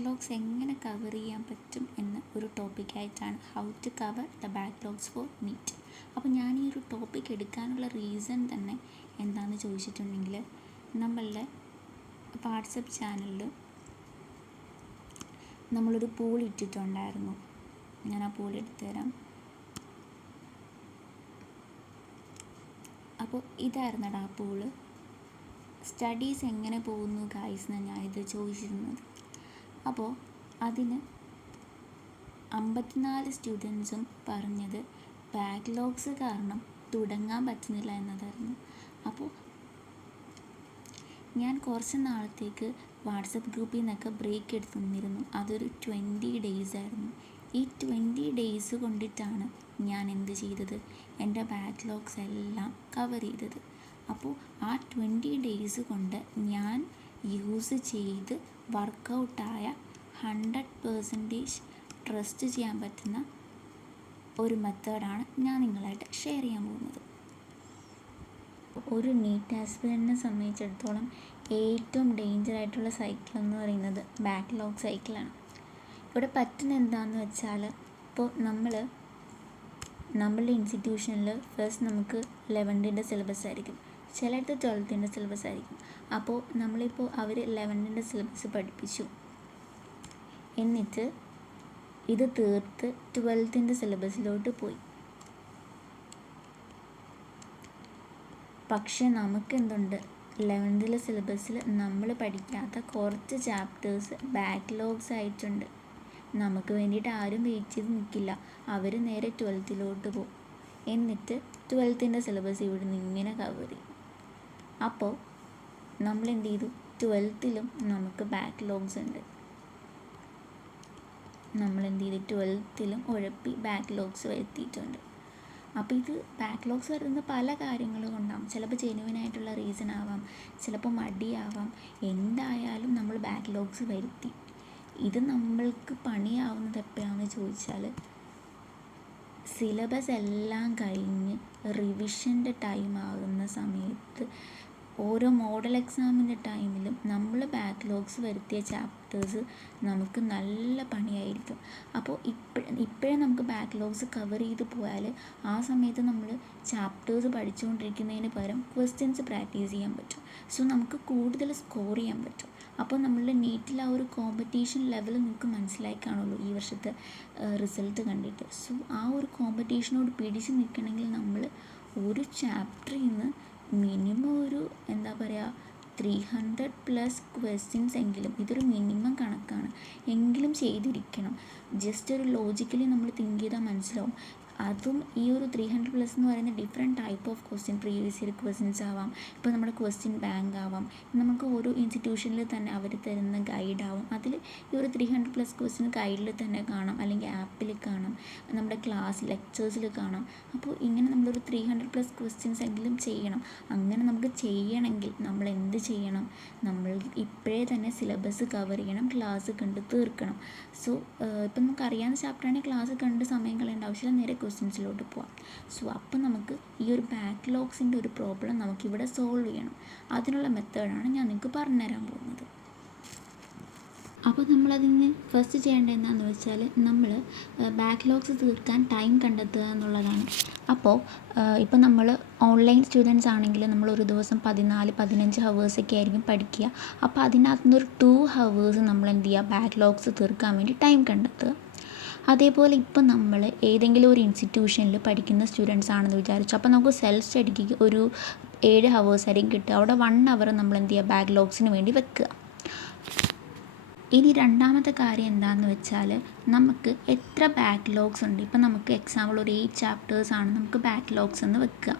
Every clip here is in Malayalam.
ബാക്ക്ലോഗ്സ് എങ്ങനെ കവർ ചെയ്യാൻ പറ്റും എന്ന ഒരു ടോപ്പിക്കായിട്ടാണ് how to cover the backlogs for NEET. അപ്പോൾ ഞാൻ ഈ ഒരു ടോപ്പിക് എടുക്കാനുള്ള റീസൺ തന്നെ എന്താണെന്ന് ചോദിച്ചിട്ടുണ്ടെങ്കിൽ, നമ്മളുടെ വാട്സപ്പ് ചാനലിൽ നമ്മളൊരു പൂൾ ഇട്ടിട്ടുണ്ടായിരുന്നു. ഞാൻ ആ പൂൾ എടുത്തു തരാം. അപ്പോൾ ഇതായിരുന്നടാ ആ പൂള്. സ്റ്റഡീസ് എങ്ങനെ പോകുന്നു ഗൈസ് എന്നാണ് ഞാനിത് ചോദിച്ചിരുന്നത്. അപ്പോൾ അതിന് 54 സ്റ്റുഡൻസും പറഞ്ഞത് ബാക്ക്ലോഗ്സ് കാരണം തുടങ്ങാൻ പറ്റുന്നില്ല എന്നതായിരുന്നു. അപ്പോൾ ഞാൻ കുറച്ച് നാളത്തേക്ക് വാട്സപ്പ് ഗ്രൂപ്പിൽ നിന്നൊക്കെ ബ്രേക്ക് എടുത്ത് നിന്നിരുന്നു. അതൊരു 20 days ആയിരുന്നു. ഈ 20 days കൊണ്ടിട്ടാണ് ഞാൻ എന്ത് ചെയ്തത്, എൻ്റെ ബാക്ക്ലോഗ്സ് എല്ലാം കവർ ചെയ്തത്. അപ്പോൾ ആ 20 days കൊണ്ട് ഞാൻ യൂസ് ചെയ്ത് വർക്കൗട്ടായ 100% ട്രസ്റ്റ് ചെയ്യാൻ പറ്റുന്ന ഒരു മെത്തേഡാണ് ഞാൻ നിങ്ങളായിട്ട് ഷെയർ ചെയ്യാൻ പോകുന്നത്. ഒരു നീറ്റ് ആസ്പിറൻറ്റിനെ സംബന്ധിച്ചിടത്തോളം ഏറ്റവും ഡേഞ്ചറായിട്ടുള്ള സൈക്കിൾ എന്ന് പറയുന്നത് ബാക്ക്ലോഗ് സൈക്കിളാണ്. ഇവിടെ പറ്റുന്ന എന്താണെന്ന് വെച്ചാൽ, ഇപ്പോൾ നമ്മളുടെ ഇൻസ്റ്റിറ്റ്യൂഷനിൽ ഫസ്റ്റ് നമുക്ക് 11th സിലബസ് ആയിരിക്കും, ചിലയിടത്ത് 12th സിലബസ് ആയിരിക്കും. അപ്പോൾ നമ്മളിപ്പോൾ അവർ 11th സിലബസ് പഠിപ്പിച്ചു, എന്നിട്ട് ഇത് തീർത്ത് 12th സിലബസിലോട്ട് പോയി. പക്ഷെ നമുക്കെന്തുണ്ട്, 11th സിലബസിൽ നമ്മൾ പഠിക്കാത്ത കുറച്ച് ചാപ്റ്റേഴ്സ് ബാക്ക്ലോഗ്സ് ആയിട്ടുണ്ട്. നമുക്ക് വേണ്ടിയിട്ട് ആരും വെയിറ്റ് ചെയ്ത് നിൽക്കില്ല, അവർ നേരെ 12th പോകും. എന്നിട്ട് 12th സിലബസ് ഇവിടെ നിന്ന് ഇങ്ങനെ കവർ ചെയ്യും. അപ്പോൾ നമ്മൾ എന്ത് ചെയ്തു, 12th നമുക്ക് ബാക്ക്ലോഗ്സ് ഉണ്ട്. നമ്മൾ എന്ത് ചെയ്തു, 12th ഉഴപ്പി ബാക്ക്ലോഗ്സ് വരുത്തിയിട്ടുണ്ട്. അപ്പോൾ ഇത് ബാക്ക്ലോഗ്സ് വരുന്ന പല കാര്യങ്ങൾ കൊണ്ടാവും. ചിലപ്പോൾ ജെന്യുവനായിട്ടുള്ള റീസൺ ആവാം, ചിലപ്പോൾ മടിയാവാം. എന്തായാലും നമ്മൾ ബാക്ക്ലോഗ്സ് വരുത്തി. ഇത് നമ്മൾക്ക് പണിയാവുന്നത് എപ്പോഴാണെന്ന് ചോദിച്ചാൽ, സിലബസ് എല്ലാം കഴിഞ്ഞ് റിവിഷൻ്റെ ടൈം ആകുന്ന സമയത്ത്, ഓരോ മോഡൽ എക്സാമിൻ്റെ ടൈമിലും നമ്മൾ ബാക്ക്ലോഗ്സ് വരുത്തിയ ചാപ്റ്റേഴ്സ് നമുക്ക് നല്ല പണിയായിരിക്കും. അപ്പോൾ ഇപ്പോഴേ നമുക്ക് ബാക്ക്ലോഗ്സ് കവർ ചെയ്ത് പോയാൽ ആ സമയത്ത് നമ്മൾ ചാപ്റ്റേഴ്സ് പഠിച്ചുകൊണ്ടിരിക്കുന്നതിന് പകരം ക്വസ്റ്റ്യൻസ് പ്രാക്ടീസ് ചെയ്യാൻ പറ്റും. സോ നമുക്ക് കൂടുതൽ സ്കോർ ചെയ്യാൻ പറ്റും. അപ്പോൾ നമ്മളുടെ നീറ്റിൽ ആ ഒരു കോമ്പറ്റീഷൻ ലെവൽ നിങ്ങൾക്ക് മനസ്സിലായി കാണുള്ളൂ ഈ വർഷത്തെ റിസൾട്ട് കണ്ടിട്ട്. സോ ആ ഒരു കോമ്പറ്റീഷനോട് പിടിച്ച് നിൽക്കണമെങ്കിൽ നമ്മൾ ഒരു ചാപ്റ്ററിൽ നിന്ന് മിനിമം ഒരു 300+ ക്വസ്റ്റ്യൻസ് എങ്കിലും, ഇതൊരു മിനിമം കണക്കാണ്, എങ്കിലും ചെയ്തിരിക്കണം. ജസ്റ്റ് ഒരു ലോജിക്കലി നമ്മൾ തിങ്ക് ചെയ്താൽ മനസ്സിലാവും. അതും ഈ ഒരു 300+ എന്ന് പറയുന്ന different type of question, previous year questions ആവാം, ഇപ്പോൾ നമ്മുടെ ക്വസ്റ്റ്യൻ ബാങ്ക് ആവാം, നമുക്ക് ഓരോ ഇൻസ്റ്റിറ്റ്യൂഷനിൽ തന്നെ അവർ തരുന്ന ഗൈഡാവും. അതിൽ ഈ ഒരു 300+ ക്വസ്റ്റ്യൻ ഗൈഡിൽ തന്നെ കാണാം, അല്ലെങ്കിൽ ആപ്പിൽ കാണാം, നമ്മുടെ ക്ലാസ് ലെക്ചേഴ്സിൽ കാണാം. അപ്പോൾ ഇങ്ങനെ നമ്മളൊരു 300+ ക്വസ്റ്റ്യൻസ് എങ്കിലും ചെയ്യണം. അങ്ങനെ നമുക്ക് ചെയ്യണമെങ്കിൽ നമ്മൾ എന്ത് ചെയ്യണം, നമ്മൾ ഇപ്പോഴേ തന്നെ സിലബസ് കവർ ചെയ്യണം, ക്ലാസ് കണ്ട് തീർക്കണം. സോ ഇപ്പം നമുക്കറിയാവുന്ന ചാപ്റ്ററാണെങ്കിൽ ക്ലാസ് കണ്ട് സമയം കളയേണ്ട ആവശ്യമില്ല, നേരെ ക്വസ്റ്റ്യൻസിലോട്ട് പോവാം. സോ അപ്പോൾ നമുക്ക് ഈ ഒരു ബാക്ക്ലോഗ്സിൻ്റെ ഒരു പ്രോബ്ലം നമുക്കിവിടെ സോൾവ് ചെയ്യണം. അതിനുള്ള മെത്തേഡാണ് ഞാൻ നിങ്ങൾക്ക് പറഞ്ഞുതരാൻ പോകുന്നത്. അപ്പോൾ നമ്മളതിന് ഫസ്റ്റ് ചെയ്യേണ്ടത് എന്താണെന്ന് വെച്ചാൽ, നമ്മൾ ബാക്ക്ലോഗ്സ് തീർക്കാൻ ടൈം കണ്ടെത്തുക എന്നുള്ളതാണ്. അപ്പോൾ ഇപ്പോൾ നമ്മൾ ഓൺലൈൻ സ്റ്റുഡൻസ് ആണെങ്കിൽ നമ്മൾ ഒരു ദിവസം 14-15 ഹവേഴ്സൊക്കെ ആയിരിക്കും പഠിക്കുക. അപ്പോൾ അതിനകത്ത് നിന്നൊരു 2 hours നമ്മൾ എന്ത് ചെയ്യുക, ബാക്ക്ലോഗ്സ് തീർക്കാൻ വേണ്ടി ടൈം കണ്ടെത്തുക. അതേപോലെ ഇപ്പം നമ്മൾ ഏതെങ്കിലും ഒരു ഇൻസ്റ്റിറ്റ്യൂഷനിൽ പഠിക്കുന്ന സ്റ്റുഡൻസ് ആണെന്ന് വിചാരിച്ചു, അപ്പോൾ നമുക്ക് സെൽഫ് സ്റ്റഡിക്ക് ഒരു 7 hours ആയിരിക്കും കിട്ടുക. അവിടെ 1 hour നമ്മൾ എന്ത് ചെയ്യുക, ബാക്ക്ലോഗ്സിന് വേണ്ടി വെക്കുക. ഇനി രണ്ടാമത്തെ കാര്യം എന്താണെന്ന് വെച്ചാൽ, നമുക്ക് എത്ര ബാക്ക്ലോഗ്സ് ഉണ്ട്. ഇപ്പം നമുക്ക് എക്സാമ്പിൾ ഒരു 8 chapters ആണ് നമുക്ക് ബാക്ക്ലോഗ്സ് എന്ന് വെക്കുക.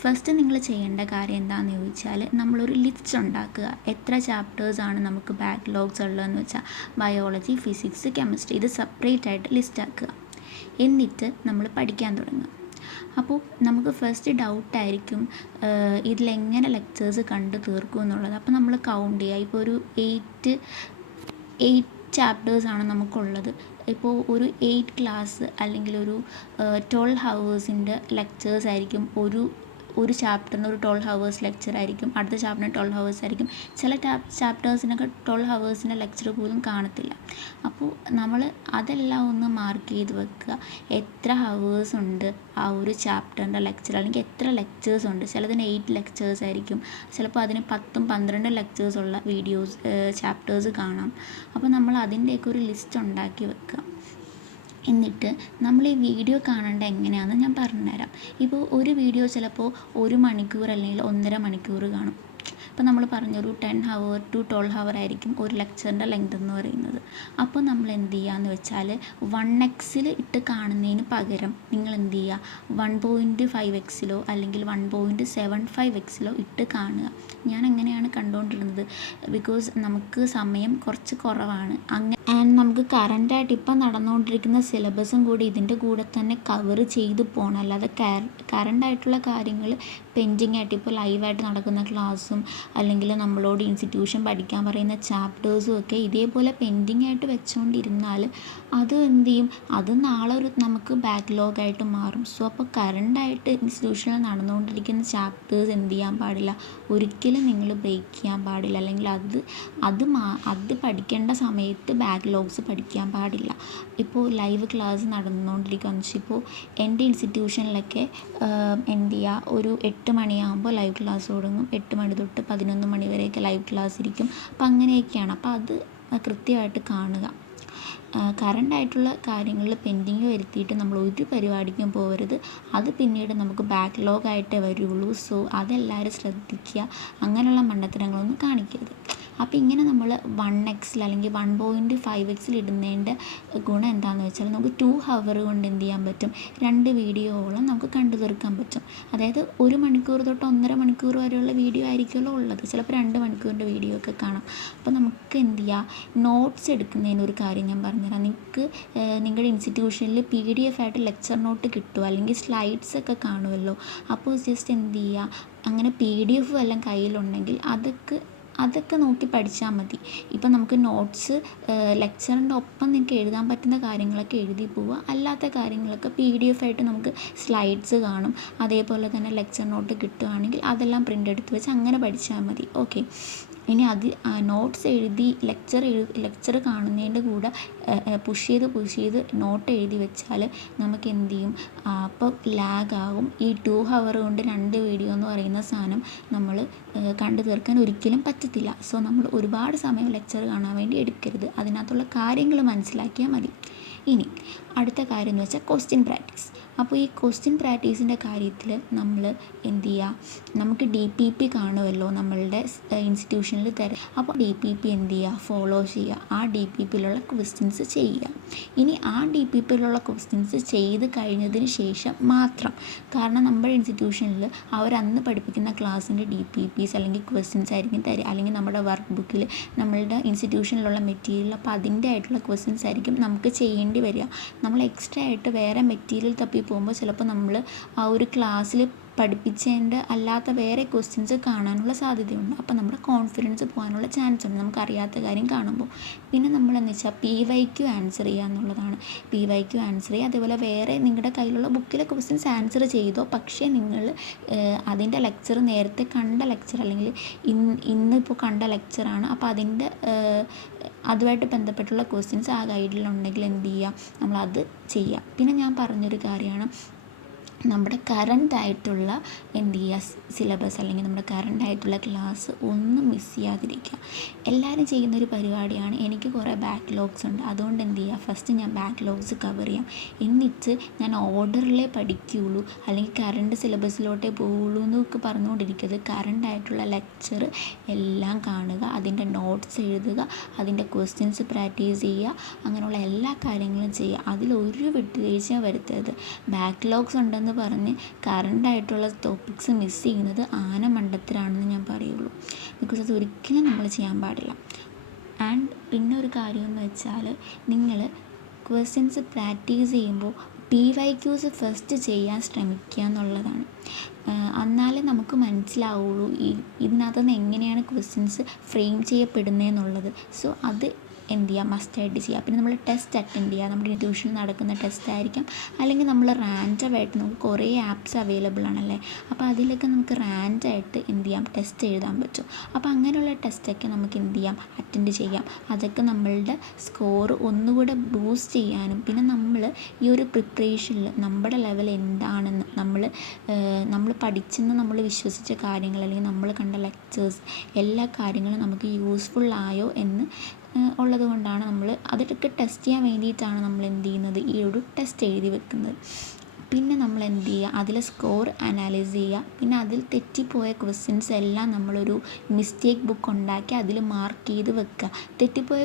ഫസ്റ്റ് നിങ്ങൾ ചെയ്യേണ്ട കാര്യം എന്താണെന്ന് ചോദിച്ചാൽ, നമ്മളൊരു ലിസ്റ്റ് ഉണ്ടാക്കുക. എത്ര ചാപ്റ്റേഴ്സാണ് നമുക്ക് ബാക്ക്ലോഗ്സ് ഉള്ളതെന്ന് വെച്ചാൽ, ബയോളജി, ഫിസിക്സ്, കെമിസ്ട്രി, ഇത് സെപ്പറേറ്റ് ആയിട്ട് ലിസ്റ്റ് ആക്കുക. എന്നിട്ട് നമ്മൾ പഠിക്കാൻ തുടങ്ങുക. അപ്പോൾ നമുക്ക് ഫസ്റ്റ് ഡൗട്ടായിരിക്കും ഇതിലെങ്ങനെ ലെക്ചേഴ്സ് കണ്ട് തീർക്കും എന്നുള്ളത്. അപ്പോൾ നമ്മൾ കൗണ്ട് ചെയ്യുക. ഇപ്പോൾ ഒരു 8 ചാപ്റ്റേഴ്സാണ് നമുക്കുള്ളത്. ഇപ്പോൾ ഒരു 8 ക്ലാസ് അല്ലെങ്കിൽ ഒരു 12 hours ലെക്ചേഴ്സ് ആയിരിക്കും ഒരു ഒരു ചാപ്റ്ററിന് ഒരു 12 ഹവേഴ്സ് ലെക്ചർ ആയിരിക്കും, അടുത്ത ചാപ്റ്ററിന് 12 ഹവേഴ്സ് ആയിരിക്കും, ചില ചാപ്റ്റേഴ്സിനൊക്കെ 12 ഹവേഴ്സിൻ്റെ ലെക്ചർ പോലും കാണത്തില്ല. അപ്പോൾ നമ്മൾ അതെല്ലാം ഒന്ന് മാർക്ക് ചെയ്ത് വെക്കുക. എത്ര ഹവേഴ്സ് ഉണ്ട് ആ ഒരു ചാപ്റ്ററിൻ്റെ ലെക്ചർ, അല്ലെങ്കിൽ എത്ര ലെക്ചേഴ്സ് ഉണ്ട്. ചിലതിന് 8 ലെക്ചേഴ്സ് ആയിരിക്കും, ചിലപ്പോൾ അതിന് 10ഉം 12 ലെക്ചേഴ്സ് ഉള്ള ചാപ്റ്റേഴ്സ് കാണാം. അപ്പോൾ നമ്മൾ അതിൻ്റെയൊക്കെ ഒരു ലിസ്റ്റ് ഉണ്ടാക്കി വെക്കുക. എന്നിട്ട് നമ്മൾ ഈ വീഡിയോ കാണേണ്ട എങ്ങനെയാണെന്ന് ഞാൻ പറഞ്ഞുതരാം. ഇപ്പോൾ ഒരു വീഡിയോ ചിലപ്പോൾ 1 മണിക്കൂർ അല്ലെങ്കിൽ 1.5 മണിക്കൂർ കാണും. അപ്പോൾ നമ്മൾ പറഞ്ഞൊരു 10 ഹവർ ടു 12 ഹവർ ആയിരിക്കും ഒരു ലെക്ചറിൻ്റെ ലെങ്ത് എന്ന് പറയുന്നത്. അപ്പോൾ നമ്മൾ എന്ത് ചെയ്യുകയെന്ന് വെച്ചാൽ 1x ഇട്ട് കാണുന്നതിന് പകരം നിങ്ങൾ എന്ത് ചെയ്യുക, 1.5x അല്ലെങ്കിൽ 1.75x ഇട്ട് കാണുക. ഞാൻ അങ്ങനെയാണ് കണ്ടുകൊണ്ടിരുന്നത്. ബിക്കോസ് നമുക്ക് സമയം കുറച്ച് കുറവാണ്. ആൻഡ് നമുക്ക് കറൻറ്റായിട്ട് ഇപ്പം നടന്നുകൊണ്ടിരിക്കുന്ന സിലബസും കൂടി ഇതിൻ്റെ കൂടെ തന്നെ കവർ ചെയ്ത് പോകണം. അല്ലാതെ കറണ്ടായിട്ടുള്ള കാര്യങ്ങൾ പെൻഡിങ് ആയിട്ട് ഇപ്പോൾ ലൈവായിട്ട് നടക്കുന്ന ക്ലാസ്സും അല്ലെങ്കിൽ നമ്മളോട് ഇൻസ്റ്റിറ്റ്യൂഷൻ പഠിക്കാൻ പറയുന്ന ചാപ്റ്റേഴ്സും ഒക്കെ ഇതേപോലെ പെൻഡിങ് ആയിട്ട് വെച്ചുകൊണ്ടിരുന്നാൽ അത് എന്ത് ചെയ്യും, അത് നാളെ നമുക്ക് ബാക്ക്ലോഗായിട്ട് മാറും. സോ അപ്പോൾ കറണ്ടായിട്ട് ഇൻസ്റ്റിറ്റ്യൂഷനിൽ നടന്നുകൊണ്ടിരിക്കുന്ന ചാപ്റ്റേഴ്സ് എന്ത് ചെയ്യാൻ പാടില്ല, ഒരിക്കലും നിങ്ങൾ ബ്രേക്ക് ചെയ്യാൻ പാടില്ല. അല്ലെങ്കിൽ അത് പഠിക്കേണ്ട സമയത്ത് ബാക്ക്ലോഗ്സ് പഠിക്കാൻ പാടില്ല. ഇപ്പോൾ ലൈവ് ക്ലാസ് നടന്നുകൊണ്ടിരിക്കുകയെന്ന് വെച്ചാൽ ഇപ്പോൾ എൻ്റെ ഇൻസ്റ്റിറ്റ്യൂഷനിലൊക്കെ എന്ത് ചെയ്യുക, ഒരു 8 മണിയാകുമ്പോൾ ലൈവ് ക്ലാസ് തുടങ്ങും. 8 മണി തൊട്ട് 11 മണി വരെയൊക്കെ ലൈവ് ക്ലാസ് ഇരിക്കും. അപ്പോൾ അങ്ങനെയൊക്കെയാണ്. അപ്പോൾ അത് കൃത്യമായിട്ട് കാണുക. കറണ്ടായിട്ടുള്ള കാര്യങ്ങളിൽ പെൻഡിങ് വരുത്തിയിട്ട് നമ്മൾ ഒരു പരിപാടിക്കും പോകരുത്. അത് പിന്നീട് നമുക്ക് ബാക്ക്ലോഗായിട്ടേ വരുള്ളൂ. സോ അതെല്ലാവരും ശ്രദ്ധിക്കുക. അങ്ങനെയുള്ള മണ്ടത്തരങ്ങളൊന്നും കാണിക്കരുത്. അപ്പോൾ ഇങ്ങനെ നമ്മൾ 1x അല്ലെങ്കിൽ 1.5x ഇടുന്നതിൻ്റെ ഗുണം എന്താണെന്ന് വെച്ചാൽ നമുക്ക് 2 ഹവർ കൊണ്ട് എന്ത് ചെയ്യാൻ പറ്റും, 2 വീഡിയോയോളം നമുക്ക് കണ്ടു തീർക്കാൻ പറ്റും. അതായത് 1 മണിക്കൂർ തൊട്ട് 1.5 മണിക്കൂർ വരെയുള്ള വീഡിയോ ആയിരിക്കുമല്ലോ ഉള്ളത്. ചിലപ്പോൾ 2 മണിക്കൂറിൻ്റെ വീഡിയോ ഒക്കെ കാണാം. അപ്പോൾ നമുക്ക് എന്ത് ചെയ്യുക, നോട്ട്സ് എടുക്കുന്നതിനൊരു കാര്യം ഞാൻ പറഞ്ഞുതരാം. നിങ്ങൾക്ക് നിങ്ങളുടെ ഇൻസ്റ്റിറ്റ്യൂഷനിൽ PDF ആയിട്ട് ലെക്ചർ നോട്ട് കിട്ടുമോ, അല്ലെങ്കിൽ സ്ലൈഡ്സ് ഒക്കെ കാണുമല്ലോ. അപ്പോൾ ജസ്റ്റ് എന്ത് ചെയ്യുക, അങ്ങനെ PDF എല്ലാം കയ്യിലുണ്ടെങ്കിൽ അതൊക്കെ നോക്കി പഠിച്ചാൽ മതി. ഇപ്പം നമുക്ക് നോട്ട്സ് ലെക്ചറിൻ്റെ ഒപ്പം നിങ്ങൾക്ക് എഴുതാൻ പറ്റുന്ന കാര്യങ്ങളൊക്കെ എഴുതി പോവുക. അല്ലാത്ത കാര്യങ്ങളൊക്കെ PDF ആയിട്ട് നമുക്ക് സ്ലൈഡ്സ് കാണും. അതേപോലെ തന്നെ ലെക്ചർ നോട്ട് കിട്ടുകയാണെങ്കിൽ അതെല്ലാം പ്രിൻ്റ് എടുത്ത് വെച്ച് അങ്ങനെ പഠിച്ചാൽ മതി. ഓക്കെ. ഇനി നോട്ട്സ് എഴുതി ലെക്ചർ കാണുന്നതിൻ്റെ കൂടെ പുഷ് ചെയ്ത് നോട്ട് എഴുതി വെച്ചാൽ നമുക്ക് എന്ത് ചെയ്യും, അപ്പോൾ ലാഗാകും. ഈ 2 ഹവർ കൊണ്ട് 2 വീഡിയോ എന്ന് പറയുന്ന സാധനം നമ്മൾ കണ്ടു തീർക്കാൻ ഒരിക്കലും പറ്റത്തില്ല. സോ നമ്മൾ ഒരുപാട് സമയം ലെക്ചർ കാണാൻ വേണ്ടി എടുക്കരുത്. അതിനകത്തുള്ള കാര്യങ്ങൾ മനസ്സിലാക്കിയാൽ മതി. ഇനി അടുത്ത കാര്യം എന്ന് വെച്ചാൽ ക്വസ്റ്റ്യൻ പ്രാക്ടീസ്. അപ്പോൾ ഈ ക്വസ്റ്റ്യൻ പ്രാക്ടീസിൻ്റെ കാര്യത്തിൽ നമ്മൾ എന്ത് ചെയ്യുക, നമുക്ക് DPP കാണുമല്ലോ നമ്മളുടെ ഇൻസ്റ്റിറ്റ്യൂഷനിൽ അപ്പോൾ DPP എന്ത് ചെയ്യുക, ഫോളോ ചെയ്യുക. ആ DPPയിലുള്ള ക്വസ്റ്റ്യൻസ് ചെയ്യുക. ഇനി ആ DPPയിലുള്ള ക്വസ്റ്റ്യൻസ് ചെയ്ത് കഴിഞ്ഞതിന് ശേഷം മാത്രം, കാരണം നമ്മുടെ ഇൻസ്റ്റിറ്റ്യൂഷനിൽ അവരന്ന് പഠിപ്പിക്കുന്ന ക്ലാസ്സിൻ്റെ DPPs അല്ലെങ്കിൽ ക്വസ്റ്റ്യൻസ് ആയിരിക്കും തരിക, അല്ലെങ്കിൽ നമ്മുടെ വർക്ക് ബുക്കിൽ നമ്മളുടെ ഇൻസ്റ്റിറ്റ്യൂഷനിലുള്ള മെറ്റീരിയൽ, അപ്പോൾ അതിൻ്റെ ആയിട്ടുള്ള ക്വസ്റ്റ്യൻസ് ആയിരിക്കും നമുക്ക് ചെയ്യേണ്ടി വരിക. നമ്മൾ എക്സ്ട്രാ ആയിട്ട് വേറെ മെറ്റീരിയൽ തപ്പി പോകുമ്പോൾ ചിലപ്പോൾ നമ്മൾ ആ ഒരു ക്ലാസ്സിൽ പഠിപ്പിച്ചതിൻ്റെ അല്ലാത്ത വേറെ ക്വസ്റ്റ്യൻസ് കാണാനുള്ള സാധ്യതയുണ്ട്. അപ്പോൾ നമ്മുടെ കോൺഫിഡൻസ് പോകാനുള്ള ചാൻസ് ഉണ്ട് നമുക്കറിയാത്ത കാര്യം കാണുമ്പോൾ. പിന്നെ നമ്മളെന്ന് വെച്ചാൽ PYQ ആൻസർ ചെയ്യുക എന്നുള്ളതാണ്. PYQ ആൻസർ ചെയ്യുക. അതേപോലെ വേറെ നിങ്ങളുടെ കയ്യിലുള്ള ബുക്കിലെ ക്വസ്റ്റ്യൻസ് ആൻസർ ചെയ്തോ, പക്ഷേ നിങ്ങൾ അതിൻ്റെ ലെക്ചർ നേരത്തെ കണ്ട ലെക്ചർ അല്ലെങ്കിൽ ഇന്നിപ്പോൾ കണ്ട ലെക്ചറാണ്, അപ്പോൾ അതിൻ്റെ അതുമായിട്ട് ബന്ധപ്പെട്ടുള്ള ക്വസ്റ്റ്യൻസ് ആ ഗൈഡിലുണ്ടെങ്കിൽ എന്ത് ചെയ്യുക, നമ്മളത് ചെയ്യുക. പിന്നെ ഞാൻ പറഞ്ഞൊരു കാര്യമാണ്, നമ്മുടെ കറണ്ടായിട്ടുള്ള എന്ത് ചെയ്യുക, സിലബസ് അല്ലെങ്കിൽ നമ്മുടെ കറണ്ടായിട്ടുള്ള ക്ലാസ് ഒന്നും മിസ് ചെയ്യാതിരിക്കുക. എല്ലാവരും ചെയ്യുന്നൊരു പരിപാടിയാണ്, എനിക്ക് കുറേ ബാക്ക്ലോഗ്സ് ഉണ്ട്, അതുകൊണ്ട് എന്ത് ചെയ്യുക, ഫസ്റ്റ് ഞാൻ ബാക്ക്ലോഗ്സ് കവർ ചെയ്യാം, എന്നിട്ട് ഞാൻ ഓർഡറിലേ പഠിക്കുകയുള്ളൂ അല്ലെങ്കിൽ കറണ്ട് സിലബസിലോട്ടേ പോവുള്ളൂ എന്നൊക്കെ പറഞ്ഞുകൊണ്ടിരിക്കുന്നത്. കറണ്ടായിട്ടുള്ള ലെക്ചർ എല്ലാം കാണുക, അതിൻ്റെ നോട്ട്സ് എഴുതുക, അതിൻ്റെ ക്വസ്റ്റ്യൻസ് പ്രാക്ടീസ് ചെയ്യുക, അങ്ങനെയുള്ള എല്ലാ കാര്യങ്ങളും ചെയ്യുക. അതിലൊരു വിട്ടുവീഴ്ചയും വരുത്തരുത്. ബാക്ക്ലോഗ്സ് ഉണ്ടെന്ന് പറഞ്ഞ് കറണ്ടായിട്ടുള്ള ടോപ്പിക്സ് മിസ് ചെയ്യുന്നത് ആനമണ്ടത്തിലാണെന്ന് ഞാൻ പറയുള്ളൂ. ബിക്കോസ് അത് ഒരിക്കലും നമ്മൾ ചെയ്യാൻ പാടില്ല. ആൻഡ് പിന്നെ ഒരു കാര്യമെന്ന് വെച്ചാൽ, നിങ്ങൾ ക്വസ്റ്റ്യൻസ് പ്രാക്ടീസ് ചെയ്യുമ്പോൾ PYQs ഫസ്റ്റ് ചെയ്യാൻ ശ്രമിക്കുക എന്നുള്ളതാണ്. എന്നാലേ നമുക്ക് മനസ്സിലാവുള്ളൂ ഇതിനകത്തുനിന്ന് എങ്ങനെയാണ് ക്വസ്റ്റ്യൻസ് ഫ്രെയിം ചെയ്യപ്പെടുന്നതെന്നുള്ളത്. സോ അത് എന്ത് ചെയ്യുക, മസ്റ്റായിട്ട് ചെയ്യുക. പിന്നെ നമ്മൾ ടെസ്റ്റ് അറ്റൻഡ് ചെയ്യുക. നമ്മുടെ ട്യൂഷനിൽ നടക്കുന്ന ടെസ്റ്റ് ആയിരിക്കാം, അല്ലെങ്കിൽ നമ്മൾ റാൻഡമായിട്ട് നമുക്ക് കുറേ ആപ്സ് അവൈലബിൾ ആണല്ലേ, അപ്പോൾ അതിലൊക്കെ നമുക്ക് റാൻഡമായിട്ട് എന്ത് ചെയ്യാം, ടെസ്റ്റ് എഴുതാൻ പറ്റും. അപ്പോൾ അങ്ങനെയുള്ള ടെസ്റ്റൊക്കെ നമുക്ക് എന്ത് ചെയ്യാം, അറ്റൻഡ് ചെയ്യാം. അതൊക്കെ നമ്മളുടെ സ്കോർ ഒന്നുകൂടെ ബൂസ്റ്റ് ചെയ്യാനും, പിന്നെ നമ്മൾ ഈ ഒരു പ്രിപ്പറേഷനിൽ നമ്മുടെ ലെവൽ എന്താണെന്ന് നമ്മൾ പഠിച്ചെന്ന് നമ്മൾ വിശ്വസിച്ച കാര്യങ്ങൾ, അല്ലെങ്കിൽ നമ്മൾ കണ്ട ലെക്ചേഴ്സ്, എല്ലാ കാര്യങ്ങളും നമുക്ക് യൂസ്ഫുള്ളായോ എന്ന് ഉള്ളത് കൊണ്ടാണ് അതൊക്കെ ടെസ്റ്റ് ചെയ്യാൻ വേണ്ടിയിട്ടാണ് നമ്മൾ എന്ത് ചെയ്യുന്നത്, ഈ ഒരു ടെസ്റ്റ് എഴുതി വെക്കുന്നത്. പിന്നെ നമ്മൾ എന്ത് ചെയ്യുക, അതിലെ സ്കോർ അനലൈസ് ചെയ്യുക. പിന്നെ അതിൽ തെറ്റിപ്പോയ ക്വസ്റ്റ്യൻസ് എല്ലാം നമ്മളൊരു മിസ്റ്റേക്ക് ബുക്ക് ഉണ്ടാക്കി അതിൽ മാർക്ക് ചെയ്ത് വെക്കുക. തെറ്റിപ്പോയ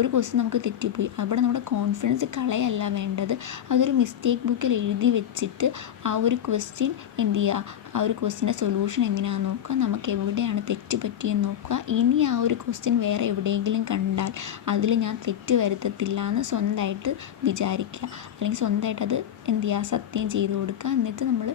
ഒരു ക്വസ്റ്റ്യൻ നമുക്ക് തെറ്റിപ്പോയി, അവിടെ നമ്മുടെ കോൺഫിഡൻസ് കളയല്ല വേണ്ടത്. അതൊരു മിസ്റ്റേക്ക് ബുക്കിൽ എഴുതി വെച്ചിട്ട് ആ ഒരു ക്വസ്റ്റ്യൻ എന്ത് ചെയ്യുക, ആ ഒരു ക്വസ്റ്റ്യൻ്റെ സൊല്യൂഷൻ എങ്ങനെയാണെന്ന് നോക്കുക, നമുക്ക് എവിടെയാണ് തെറ്റ് പറ്റിയെന്ന് നോക്കുക. ഇനി ആ ഒരു ക്വസ്റ്റ്യൻ വേറെ എവിടെയെങ്കിലും കണ്ടാൽ അതിൽ ഞാൻ തെറ്റ് വരുത്തത്തില്ല എന്ന് സ്വന്തമായിട്ട് വിചാരിക്കുക, അല്ലെങ്കിൽ സ്വന്തമായിട്ട് അത് എന്ത് ചെയ്യുക, സത്യം ചെയ്ത് കൊടുക്കുക. എന്നിട്ട് നമ്മൾ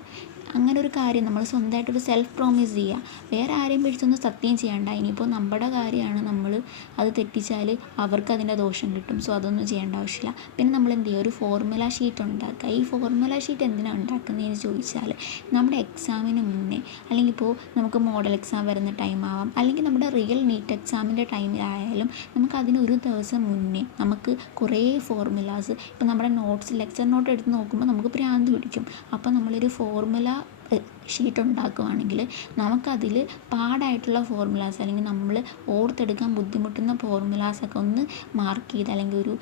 അങ്ങനെ ഒരു കാര്യം നമ്മൾ സ്വന്തമായിട്ടൊരു സെൽഫ് പ്രോമിസ് ചെയ്യുക. വേറെ ആരെയും പിടിച്ചൊന്നും സത്യം ചെയ്യണ്ട. ഇനിയിപ്പോൾ നമ്മുടെ കാര്യമാണ്, നമ്മൾ അത് തെറ്റിച്ചാൽ അവർക്ക് അതിൻ്റെ ദോഷം കിട്ടും. സോ അതൊന്നും ചെയ്യേണ്ട ആവശ്യമില്ല. പിന്നെ നമ്മൾ എന്ത് ചെയ്യുക, ഒരു ഫോർമുല ഷീറ്റ് ഉണ്ടാക്കുക. ഈ ഫോർമുല ഷീറ്റ് എന്തിനാണ് ഉണ്ടാക്കുന്നതെന്ന് ചോദിച്ചാൽ, നമ്മുടെ എക്സാമിന് മുന്നേ, അല്ലെങ്കിൽ ഇപ്പോൾ നമുക്ക് മോഡൽ എക്സാം വരുന്ന ടൈം ആവാം, അല്ലെങ്കിൽ നമ്മുടെ റിയൽ നീറ്റ് എക്സാമിൻ്റെ ടൈമിലായാലും നമുക്ക് അതിന് ഒരു ദിവസം മുന്നേ നമുക്ക് കുറേ ഫോർമുലാസ്, ഇപ്പോൾ നമ്മുടെ ലെക്ചർ നോട്ട് എടുത്ത് നോക്കുമ്പോൾ നമുക്ക് ഭ്രാന്ത് പിടിക്കും. അപ്പോൾ നമ്മളൊരു ഫോർമുല ഷീറ്റ് ഉണ്ടാക്കുകയാണെങ്കിൽ നമുക്കതിൽ പാടായിട്ടുള്ള ഫോർമുലാസ്, അല്ലെങ്കിൽ നമ്മൾ ഓർത്തെടുക്കാൻ ബുദ്ധിമുട്ടുന്ന ഫോർമുലാസൊക്കെ ഒന്ന് മാർക്ക് ചെയ്ത്, അല്ലെങ്കിൽ ഒരു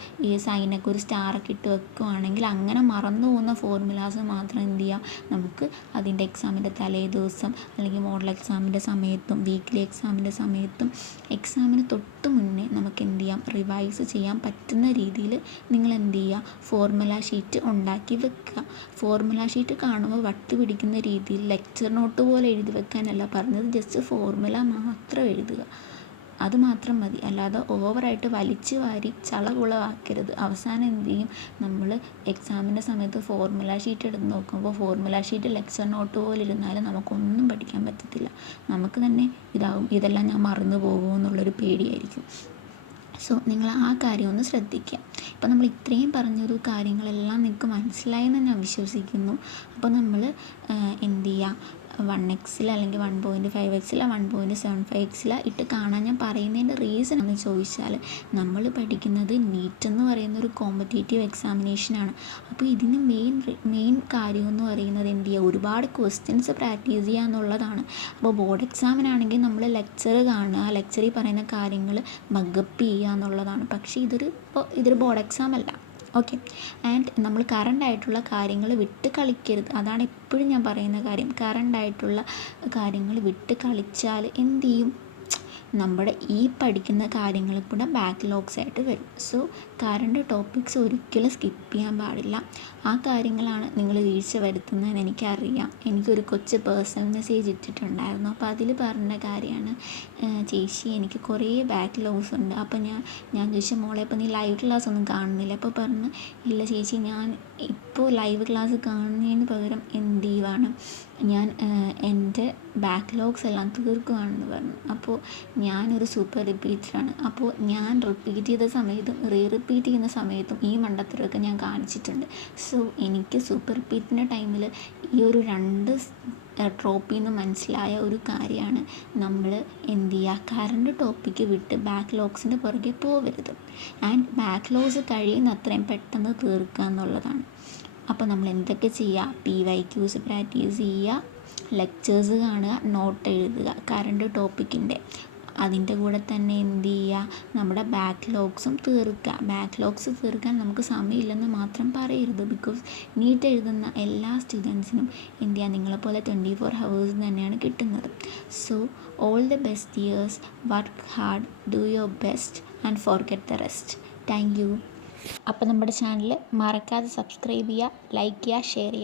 സൈനൊക്കെ ഒരു സ്റ്റാറൊക്കെ ഇട്ട് വെക്കുകയാണെങ്കിൽ അങ്ങനെ മറന്നു പോകുന്ന ഫോർമുലാസ് മാത്രം എന്ത് ചെയ്യാം, നമുക്ക് അതിൻ്റെ എക്സാമിൻ്റെ തലേ ദിവസം, അല്ലെങ്കിൽ മോഡൽ എക്സാമിൻ്റെ സമയത്തും വീക്ക്ലി എക്സാമിൻ്റെ സമയത്തും എക്സാമിന് തൊട്ട് മുന്നേ നമുക്ക് എന്ത് ചെയ്യാം, റിവൈസ് ചെയ്യാൻ പറ്റുന്ന രീതിയിൽ നിങ്ങൾ എന്ത് ചെയ്യുക, ഫോർമുല ഷീറ്റ് ഉണ്ടാക്കി വെക്കുക. ഫോർമുല ഷീറ്റ് കാണുമ്പോൾ വട്ട് പിടിക്കുന്ന രീതിയിൽ ലെക്ചർ നോട്ട് പോലെ എഴുതി വെക്കാനല്ല പറഞ്ഞത്, ജസ്റ്റ് ഫോർമുല മാത്രം എഴുതുക, അത് മാത്രം മതി. അല്ലാതെ ഓവറായിട്ട് വലിച്ചു വാരി ചളകുളമാക്കരുത്. അവസാനം എന്ത് ചെയ്യും, നമ്മൾ എക്സാമിൻ്റെ സമയത്ത് ഫോർമുല ഷീറ്റ് എടുത്ത് നോക്കുമ്പോൾ ഫോർമുല ഷീറ്റ് ലെക്ചർ നോട്ട് പോലെ ഇരുന്നാലും നമുക്കൊന്നും പഠിക്കാൻ പറ്റത്തില്ല. നമുക്ക് തന്നെ ഇതെല്ലാം ഞാൻ മറന്നു പോകുമോ എന്നുള്ളൊരു പേടിയായിരിക്കും. സോ നിങ്ങൾ ആ കാര്യം ഒന്ന് ശ്രദ്ധിക്കുക. ഇപ്പോൾ നമ്മൾ ഇത്രയും പറഞ്ഞൊരു കാര്യങ്ങളെല്ലാം നിങ്ങൾക്ക് മനസ്സിലായെന്ന് ഞാൻ വിശ്വസിക്കുന്നു. അപ്പോൾ നമ്മൾ എന്ത് ചെയ്യുക, 1x അല്ലെങ്കിൽ 1.5x 1.75x ഇട്ട് കാണാൻ ഞാൻ പറയുന്നതിൻ്റെ റീസൺ എന്ന് ചോദിച്ചാൽ, നമ്മൾ പഠിക്കുന്നത് നീറ്റ് എന്ന് പറയുന്ന ഒരു കോമ്പറ്റേറ്റീവ് എക്സാമിനേഷനാണ്. അപ്പോൾ ഇതിന് മെയിൻ കാര്യം എന്ന് പറയുന്നത് എന്ത് ചെയ്യുക, ഒരുപാട് ക്വസ്റ്റ്യൻസ് പ്രാക്ടീസ് ചെയ്യുക എന്നുള്ളതാണ്. അപ്പോൾ ബോർഡ് എക്സാമിനാണെങ്കിൽ നമ്മൾ ലെക്ചർ കാണുക, ലെക്ചറിൽ പറയുന്ന കാര്യങ്ങൾ മഗപ്പ് ചെയ്യുക എന്നുള്ളതാണ്. പക്ഷേ ഇതൊരു ബോർഡ് എക്സാം അല്ല. ഓക്കെ. ആൻഡ് നമ്മൾ കറണ്ടായിട്ടുള്ള കാര്യങ്ങൾ വിട്ട് കളിക്കരുത്. അതാണ് എപ്പോഴും ഞാൻ പറയുന്ന കാര്യം. കറണ്ടായിട്ടുള്ള കാര്യങ്ങൾ വിട്ട് കളിച്ചാൽ എന്ത് ചെയ്യും, നമ്മുടെ ഈ പഠിക്കുന്ന കാര്യങ്ങൾ കൂടെ ബാക്ക്ലോഗ്സ് ആയിട്ട് വരും. സോ കറണ്ട് ടോപ്പിക്സ് ഒരിക്കലും സ്കിപ്പ് ചെയ്യാൻ പാടില്ല. ആ കാര്യങ്ങളാണ് നിങ്ങൾ വീഴ്ച വരുത്തുന്നതെന്ന് എനിക്കറിയാം. എനിക്കൊരു കൊച്ച് പേഴ്സണൽ മെസ്സേജ് ഇട്ടിട്ടുണ്ടായിരുന്നു. അപ്പോൾ അതിൽ പറഞ്ഞ കാര്യമാണ്, ചേച്ചി എനിക്ക് കുറേ ബാക്ക്ലോഗ്സ് ഉണ്ട്. അപ്പോൾ ഞാൻ ചോദിച്ച, മോളെ അപ്പോൾ നീ ലൈവ് ക്ലാസ് ഒന്നും കാണുന്നില്ല? അപ്പോൾ പറഞ്ഞു, ഇല്ല ചേച്ചി, ഞാൻ ഇപ്പോൾ ലൈവ് ക്ലാസ് കാണുന്നതിന് പകരം എന്ത് ചെയ്യുവാണ്, ഞാൻ എൻ്റെ ബാക്ക്ലോഗ്സ് എല്ലാം തീർക്കുകയാണെന്ന് പറഞ്ഞു. അപ്പോൾ ഞാനൊരു സൂപ്പർ റിപ്പീറ്ററാണ്. അപ്പോൾ ഞാൻ റിപ്പീറ്റ് ചെയ്ത സമയത്തും റിപ്പീറ്റ് ചെയ്യുന്ന സമയത്തും ഈ മണ്ടത്തരമൊക്കെ ഞാൻ കാണിച്ചിട്ടുണ്ട്. സോ എനിക്ക് സൂപ്പർ റിപ്പീറ്റിൻ്റെ ടൈമിൽ ഈ ഒരു 2 ട്രോപ്പിൽ നിന്ന് മനസ്സിലായ ഒരു കാര്യമാണ്, നമ്മൾ എന്ത് ചെയ്യുക, കറണ്ട് ടോപ്പിക്ക് വിട്ട് ബാക്ക്ലോഗ്സിൻ്റെ പുറകെ പോകരുത്. ആൻഡ് ബാക്ക്ലോഗ്സ് കഴിയുന്നത്രയും പെട്ടെന്ന് തീർക്കുക എന്നുള്ളതാണ്. അപ്പോൾ നമ്മൾ എന്തൊക്കെ ചെയ്യുക, PYQs പ്രാക്ടീസ് ചെയ്യുക, ലെക്ചേഴ്സ് കാണുക, നോട്ട് എഴുതുക കറണ്ട് ടോപ്പിക്കിൻ്റെ. അതിൻ്റെ കൂടെ തന്നെ എന്ത് ചെയ്യുക, നമ്മുടെ ബാക്ക്ലോഗ്സും തീർക്കുക. ബാക്ക്ലോഗ്സ് തീർക്കാൻ നമുക്ക് സമയമില്ലെന്ന് മാത്രം പറയരുത്. ബിക്കോസ് നീറ്റ് എഴുതുന്ന എല്ലാ സ്റ്റുഡൻസിനും എന്ത് ചെയ്യുക, നിങ്ങളെപ്പോലെ 24 hours തന്നെയാണ് കിട്ടുന്നത്. So all the best years, work hard, do your best and forget the rest. Thank you. അപ്പോൾ നമ്മുടെ ചാനൽ മറക്കാതെ സബ്സ്ക്രൈബ് ചെയ്യുക, ലൈക്ക് ചെയ്യുക, ഷെയർ ചെയ്യുക.